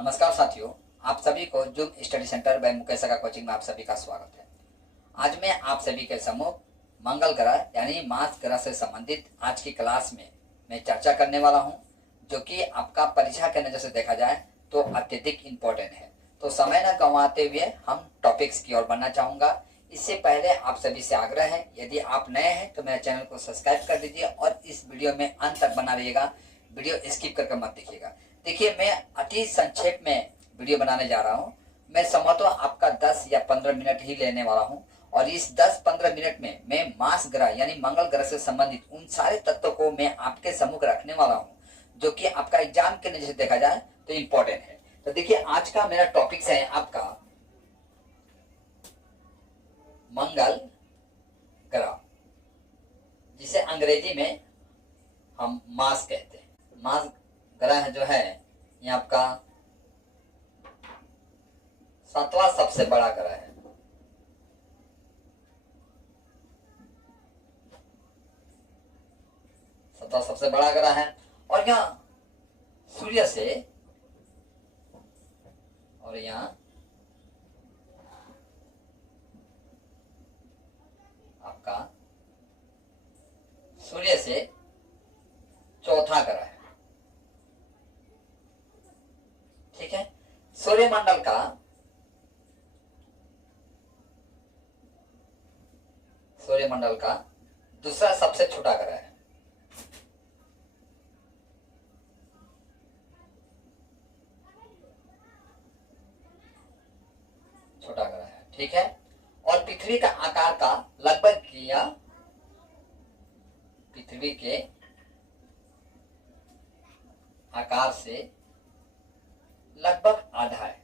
नमस्कार साथियों, आप सभी को Zoom study centre by Mukesh का कोचिंग में आप सभी का स्वागत है। आज मैं आप सभी के सम्मुख मंगल ग्रह यानी मार्स ग्रह से संबंधित आज की क्लास में मैं चर्चा करने वाला हूं, जो कि आपका परीक्षा के नजर से देखा जाए तो अत्यधिक इम्पोर्टेंट है। तो समय न गंवाते हुए हम टॉपिक्स की ओर बढ़ना चाहूंगा। इससे पहले आप सभी से आग्रह है, यदि आप नए हैं तो मेरे चैनल को सब्सक्राइब कर दीजिए और इस वीडियो में अंत तक बना रहिएगा। वीडियो स्किप करके मत देखिएगा। देखिए, मैं अति संक्षेप में वीडियो बनाने जा रहा हूँ। मैं समझता हूँ आपका 10 या 15 मिनट ही लेने वाला हूँ और इस 10-15 मिनट में मैं मार्स ग्रह यानी मंगल ग्रह से संबंधित उन सारे तत्वों को मैं आपके सम्मुख रखने वाला हूँ, जो कि आपका एग्जाम के नजर से देखा जाए तो इम्पोर्टेंट है। तो देखिए, आज का मेरा टॉपिक है आपका मंगल ग्रह, जिसे अंग्रेजी में हम मार्स कहते हैं। मार्स ग्रह जो है ये आपका 7वां सबसे बड़ा ग्रह है। सबसे बड़ा ग्रह है और यहाँ सूर्य से और यहाँ आपका सूर्य से चौथा ग्रह है। ठीक है, सूर्यमंडल का दूसरा सबसे छोटा ग्रह है। छोटा ग्रह है, ठीक है। और पृथ्वी का आकार का लगभग या पृथ्वी के आकार से लगभग आधा है।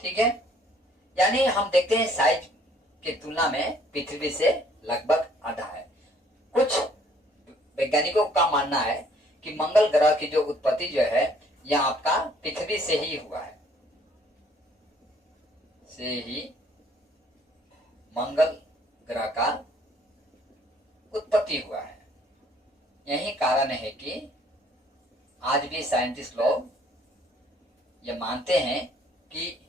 ठीक है, यानी हम देखते हैं साइज की तुलना में पृथ्वी से लगभग आधा है। कुछ वैज्ञानिकों का मानना है कि मंगल ग्रह की जो उत्पत्ति जो है यह आपका पृथ्वी से ही हुआ है। मंगल ग्रह का उत्पत्ति हुआ है। यही कारण है कि आज भी साइंटिस्ट लोग ये मानते हैं कि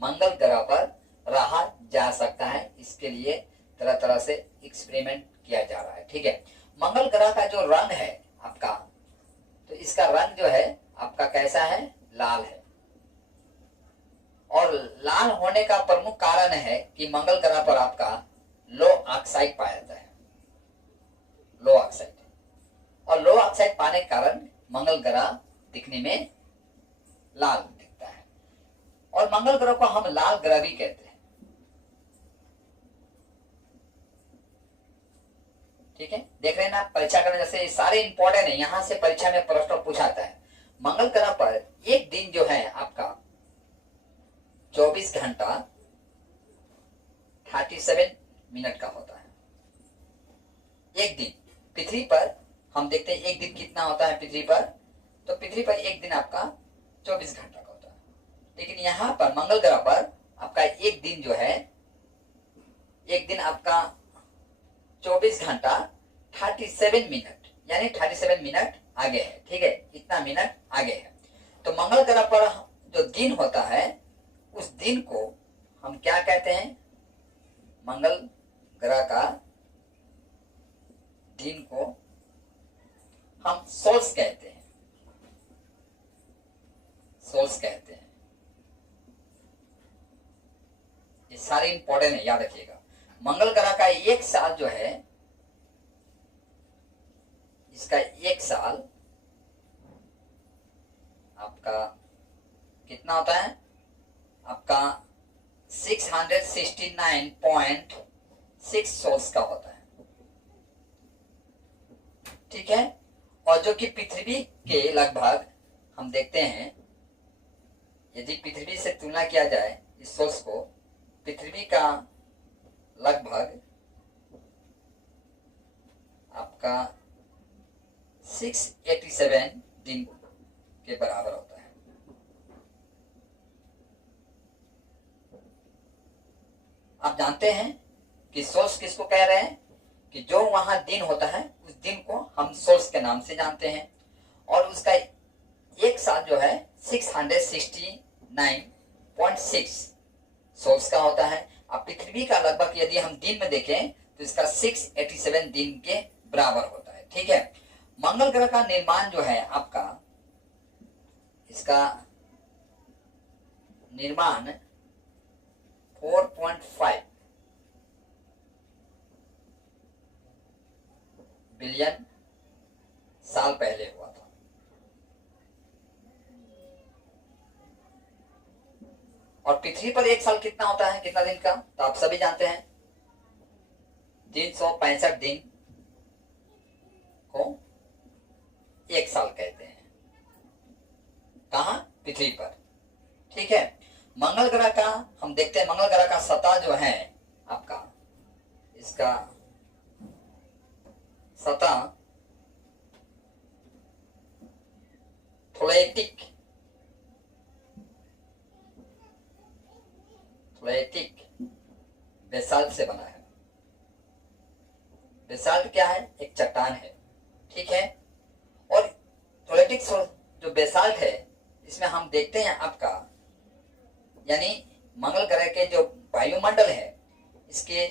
मंगल ग्रह पर रहा जा सकता है। इसके लिए तरह तरह से एक्सपेरिमेंट किया जा रहा है। ठीक है, मंगल ग्रह का जो रंग है आपका, तो इसका रंग जो है आपका कैसा है? लाल है। और लाल होने का प्रमुख कारण है कि मंगल ग्रह पर आपका लो ऑक्साइड पाया जाता है। लो ऑक्साइड, और लो ऑक्साइड पाने के कारण मंगल ग्रह दिखने में लाल दिखता है। और मंगल ग्रह को हम लाल ग्रह भी कहते हैं। ठीक है, देख रहे हैं ना, परीक्षा करने जैसे सारे इंपॉर्टेंट है। यहां से परीक्षा में प्रश्न पूछाता है। मंगल ग्रह पर एक दिन जो है आपका 24 घंटा 37 मिनट का होता है। एक दिन पृथ्वी पर हम देखते हैं एक दिन कितना होता है पृथ्वी पर, तो पृथ्वी पर एक दिन आपका 24 घंटा का होता है। लेकिन यहाँ पर मंगल ग्रह पर आपका एक दिन जो है, एक दिन आपका 24 घंटा 37 मिनट, यानी 37 मिनट आगे है। ठीक है, इतना मिनट आगे है। तो मंगल ग्रह पर जो दिन होता है उस दिन को हम क्या कहते हैं? मंगल ग्रह का दिन को हम सोल्स कहते हैं। सोल्स कहते हैं। ये सारे इंपॉर्टेंट है, याद रखिएगा। मंगल ग्रह का एक साल जो है, इसका एक साल आपका कितना होता है? आपका 669.6 सोल्स का होता है। ठीक है, और जो कि पृथ्वी के लगभग हम देखते हैं, यदि पृथ्वी से तुलना किया जाए इस सोल्स को, पृथ्वी का लगभग आपका 687 दिन के बराबर होता है। आप जानते हैं कि सोल्स किसको कह रहे हैं? कि जो वहां दिन होता है उस दिन को हम सोल्स के नाम से जानते हैं, और उसका एक साल जो है 669.6 सोल्स का होता है। अब पृथ्वी का लगभग यदि हम दिन में देखें तो इसका 687 दिन के बराबर होता है। ठीक है। मंगल ग्रह का निर्माण जो है आपका, इसका निर्माण 4.5 बिलियन साल पहले हुआ था। और पृथ्वी पर एक साल कितना होता है, कितना दिन का, तो आप सभी जानते हैं 365 दिन को एक साल कहते हैं। कहां, पृथ्वी पर। ठीक है। मंगल ग्रह का हम देखते हैं, मंगल ग्रह का सतह जो है आपका, इसका सतह थोलेटिक बेसाल्ट से बना है। बेसाल्ट क्या है, एक चट्टान है। ठीक है। और थोलेटिक जो बेसाल्ट है, इसमें हम देखते हैं आपका, यानी मंगल ग्रह के जो वायुमंडल है, इसके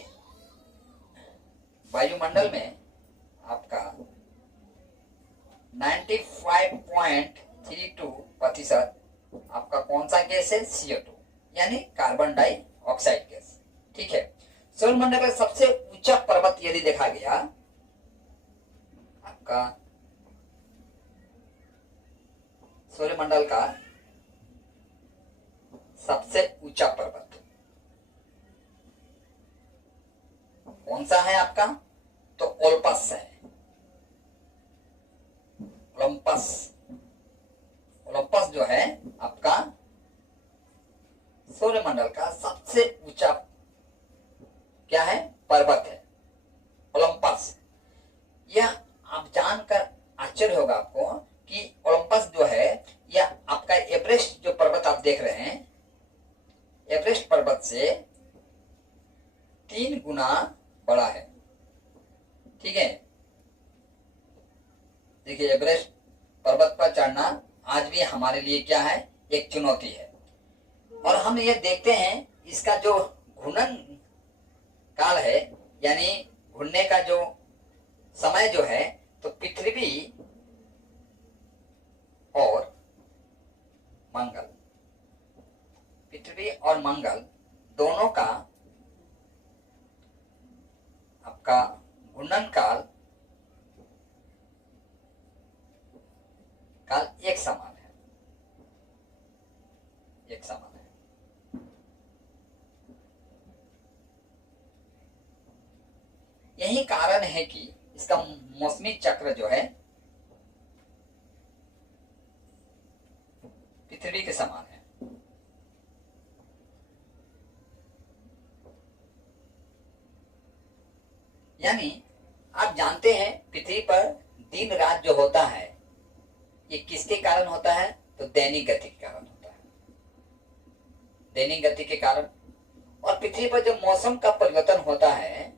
वायुमंडल में आपका 95.32% आपका कौन सा गैस है, CO2 यानी कार्बन डाइऑक्साइड गैस। ठीक है। सौरमंडल का सबसे ऊंचा पर्वत यदि देखा गया आपका, सौरमंडल का सबसे ऊंचा पर्वत कौन सा है आपका, तो ओलंपस है। ओलंपस जो है आपका सौरमंडल का सबसे ऊंचा क्या है, पर्वत है, ओलंपस। यह आप जानकर आश्चर्य होगा आपको कि ओलंपस जो है, यह आपका एवरेस्ट जो पर्वत आप देख रहे हैं, एवरेस्ट पर्वत से 3 गुना बड़ा है। ठीक है। देखिए, एवरेस्ट पर्वत पर चढ़ना आज भी हमारे लिए क्या है, एक चुनौती है। और हम ये देखते हैं, इसका जो घूर्णन काल है, यानी घूमने का जो समय जो है, तो पृथ्वी और मंगल दोनों का आपका घूर्णन काल एक समान है, यही कारण है कि इसका मौसमी चक्र जो है पृथ्वी के समान है। यानी आप जानते हैं, पृथ्वी पर दिन रात जो होता है, ये किसके कारण होता है, तो दैनिक गति के कारण होता है, दैनिक गति के कारण। और पृथ्वी पर जो मौसम का परिवर्तन होता है,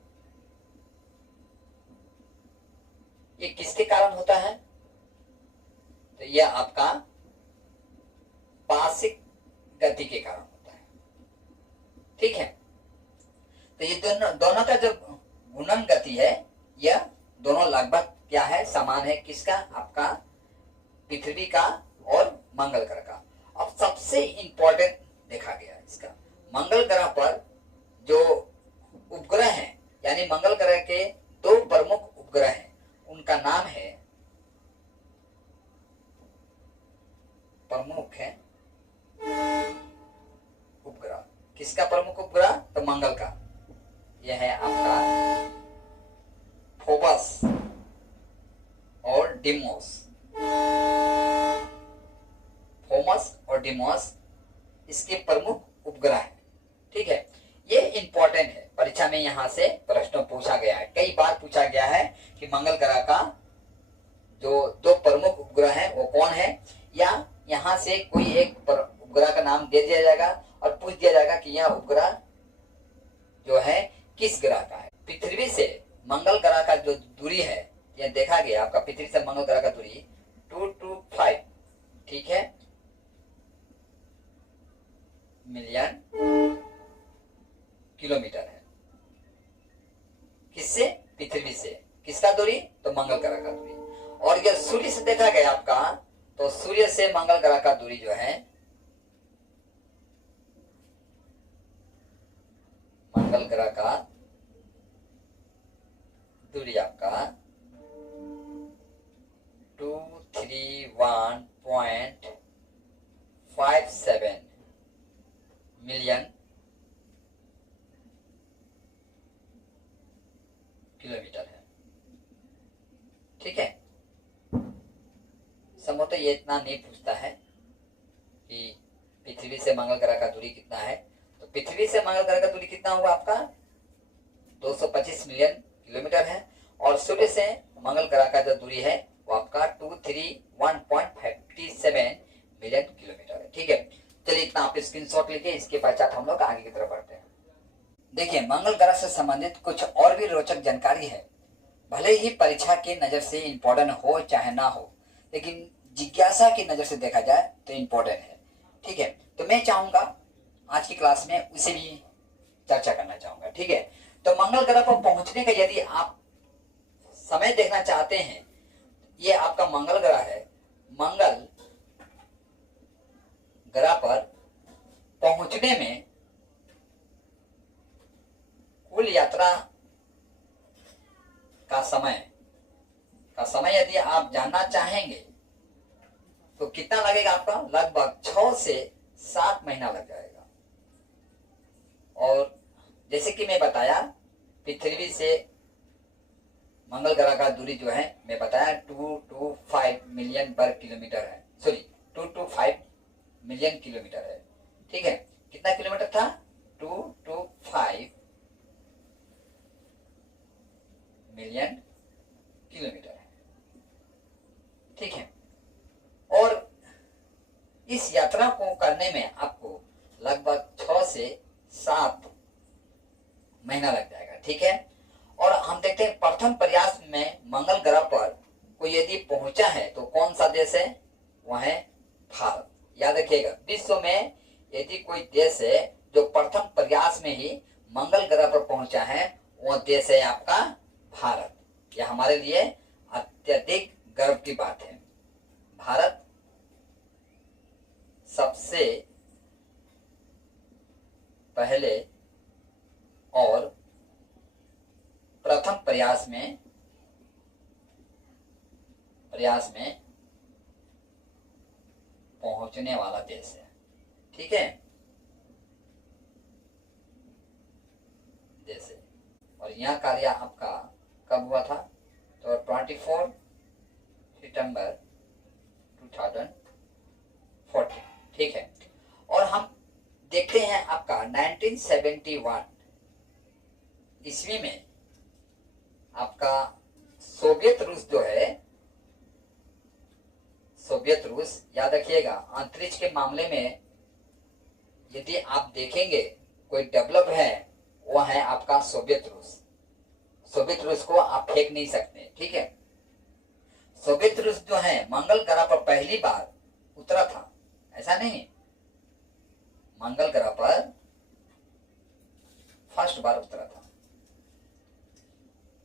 ये किसके कारण होता है, तो यह आपका पार्श्विक गति के कारण होता है। ठीक है। तो ये दोनों का जो घूर्णन गति है, यह दोनों लगभग क्या है, समान है। किसका, आपका पृथ्वी का और मंगल ग्रह का। अब सबसे इंपॉर्टेंट देखा गया इसका, मंगल ग्रह पर जो उपग्रह हैं, यानी मंगल ग्रह के 2 प्रमुख उपग्रह हैं, उनका नाम है, प्रमुख है उपग्रह। किसका प्रमुख उपग्रह, तो मंगल का। यह है आपका फोबस और डिमोस। फोमस और डिमोस इसके प्रमुख उपग्रह हैं। ठीक है। ये इंपॉर्टेंट है, परीक्षा में यहां से प्रश्न पूछा गया है, कई बार पूछा गया है कि मंगल ग्रह का जो 2 प्रमुख उपग्रह हैं वो कौन है, या यहां से कोई एक उपग्रह का नाम दे दिया जाएगा और पूछ दिया जाएगा कि यह उपग्रह जो है किस ग्रह का है। पृथ्वी से मंगल ग्रह का जो दूरी है ये देखा गया आपका पृथ्वी से मंगल ग्रह का दूरी 225, ठीक है, मिलियन किलोमीटर है। किससे? पृथ्वी से। किसका दूरी? तो मंगल ग्रह का दूरी। और यह सूर्य से देखा गया आपका, तो सूर्य से मंगल ग्रह का दूरी जो है, मंगल ग्रह का दूरी आपका 231.57 मिलियन किलोमीटर है, ठीक है। समझो ये इतना नहीं पूछता है कि पृथ्वी से मंगल ग्रह का दूरी कितना है। तो पृथ्वी से मंगल ग्रह का दूरी कितना हुआ आपका? 225 मिलियन किलोमीटर है। और सूर्य से मंगल ग्रह का जो दूरी है वो आपका 231.57 मिलियन किलोमीटर है, ठीक है। चलिए इतना आप स्क्रीनशॉट लेके इसके पश्चात हम लोग आगे की तरफ बढ़ते हैं। देखिए, मंगल ग्रह से संबंधित कुछ और भी रोचक जानकारी है। भले ही परीक्षा की नजर से इम्पोर्टेंट हो चाहे ना हो, लेकिन जिज्ञासा की नजर से देखा जाए तो इम्पोर्टेंट है, ठीक है। तो मैं चाहूंगा आज की क्लास में उसे भी चर्चा करना चाहूंगा, ठीक है। तो मंगल ग्रह पर पहुंचने का यदि आप समय देखना चाहते हैं, ये आपका मंगल ग्रह है। मंगल ग्रह पर पहुंचने में कुल यात्रा का समय यदि आप जानना चाहेंगे तो कितना लगेगा आपका? लगभग 6 से 7 महीना लग जाएगा। और जैसे कि मैं बताया, पृथ्वी से मंगल ग्रह का दूरी जो है मैं बताया 225 मिलियन वर्ग किलोमीटर है, सॉरी 225 मिलियन किलोमीटर है, ठीक है। कितना किलोमीटर था? 225 मिलियन किलोमीटर है, ठीक है। और इस यात्रा को करने में आपको लगभग 6 से 7 महीना लग जाएगा, ठीक है। और हम देखते हैं प्रथम प्रयास में मंगल ग्रह पर कोई यदि पहुंचा है तो कौन सा देश है? वह है भारत। याद रखिएगा, विश्व में यदि कोई देश है जो प्रथम प्रयास में ही मंगल ग्रह पर पहुंचा है, वह देश है आपका भारत। यह हमारे लिए अत्यधिक गर्व की बात है। भारत सबसे पहले और प्रथम प्रयास में पहुंचने वाला देश है, ठीक है, देश है। और यह कार्य आपका कब हुआ था? तो 24 सितंबर 2014, ठीक है। और हम देखते हैं आपका 1971 ईस्वी में आपका सोवियत रूस जो है, सोवियत रूस, याद रखिएगा, अंतरिक्ष के मामले में यदि आप देखेंगे कोई डेवलप है, वह है आपका सोवियत रूस। सोवियत रूस को आप फेंक नहीं सकते, ठीक है। सोवियत रूस जो है मंगल ग्रह पर पहली बार उतरा था, ऐसा नहीं, मंगल ग्रह पर फर्स्ट बार उतरा था।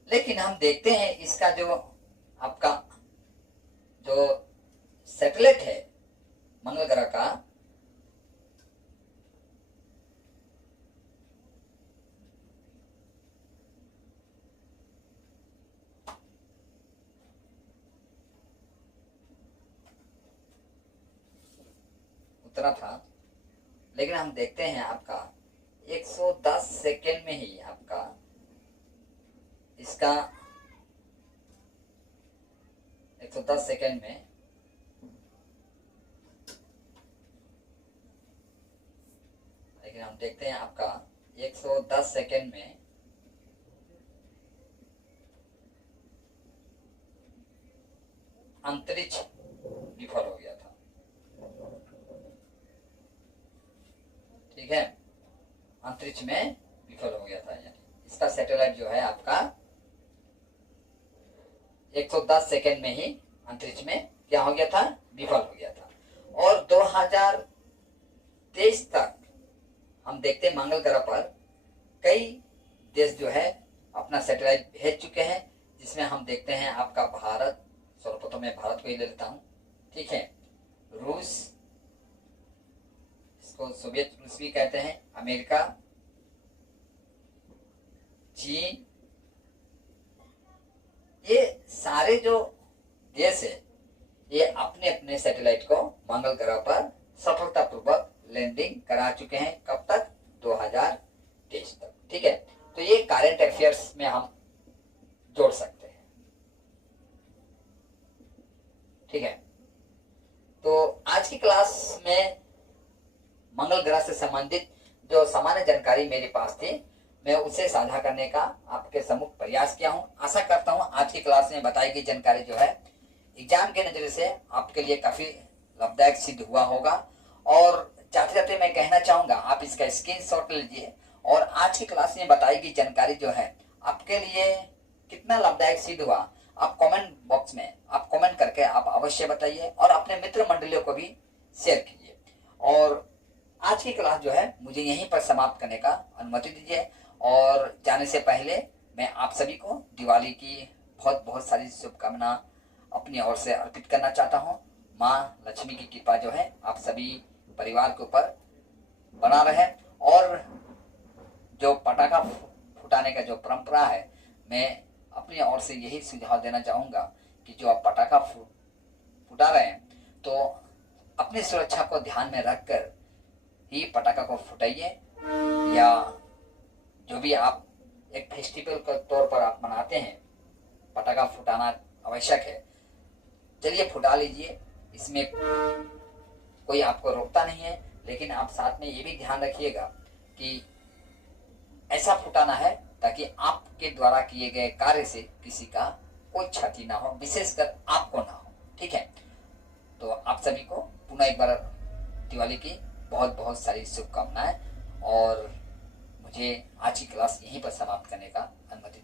लेकिन हम देखते हैं इसका जो आपका जो सैटेलाइट है मंगल ग्रह का, उतरा था, लेकिन हम देखते हैं आपका 110 सेकेंड में ही आपका इसका 110 सेकेंड में लेकिन हम देखते हैं आपका 110 सेकेंड में अंतरिक्ष विफल हो गया था, ठीक है, अंतरिक्ष में विफल हो गया था। यानी इसका सैटेलाइट जो है आपका 110 सेकेंड में ही अंतरिक्ष में क्या हो गया था, विफल हो गया था। और 2023 तक हम देखते हैं मंगल ग्रह पर कई देश जो है अपना सैटेलाइट भेज चुके हैं, जिसमें हम देखते हैं आपका भारत, सर्वप्रथम मैं भारत को ही ले लेता हूं, ठीक है, रूस, इसको सोवियत रूस भी कहते हैं, अमेरिका, चीन, ये सारे जो देश है ये अपने अपने सैटेलाइट को मंगल ग्रह पर सफलतापूर्वक लैंडिंग करा चुके हैं। कब तक, 2023 तक, ठीक है। तो ये करंट अफेयर्स में हम जोड़ सकते हैं, ठीक है। तो आज की क्लास में मंगल ग्रह से संबंधित जो सामान्य जानकारी मेरे पास थी, मैं उसे साझा करने का आपके सम्मुख प्रयास किया हूं। आशा करता हूं आज की क्लास में बताई गई जानकारी जो है एग्जाम के नजरिए से आपके लिए काफी लाभदायक सिद्ध हुआ होगा। और जाते जाते मैं कहना चाहूंगा, आप इसका स्क्रीनशॉट लीजिए और आज की क्लास में बताई गई जानकारी जो है आपके लिए कितना लाभदायक सिद्ध हुआ, आप कमेंट बॉक्स में आप कमेंट करके आप अवश्य बताइए और अपने मित्र मंडलियों को भी शेयर कीजिए। और आज की क्लास जो है मुझे यहीं पर समाप्त करने का अनुमति दीजिए। और जाने से पहले मैं आप सभी को दिवाली की बहुत बहुत सारी शुभकामना अपनी ओर से अर्पित करना चाहता हूँ। माँ लक्ष्मी की कृपा जो है आप सभी परिवार के ऊपर बना रहे। और जो पटाखा फुटाने का जो परंपरा है, मैं अपनी ओर से यही सुझाव देना चाहूँगा कि जो आप पटाखा फुटा रहे हैं तो अपनी सुरक्षा को ध्यान में रखकर ही पटाखा को फुटाइए, या जो भी आप एक फेस्टिवल के तौर पर आप मनाते हैं, पटाखा फुटाना आवश्यक है, चलिए फुटा लीजिए, इसमें कोई आपको रोकता नहीं है। लेकिन आप साथ में ये भी ध्यान रखिएगा कि ऐसा फुटाना है ताकि आपके द्वारा किए गए कार्य से किसी का कोई क्षति ना हो, विशेषकर आपको ना हो, ठीक है। तो आप सभी को पुनः एक बार दिवाली की बहुत बहुत सारी शुभकामनाएं, और मुझे आज की क्लास यहीं पर समाप्त करने का अनुमति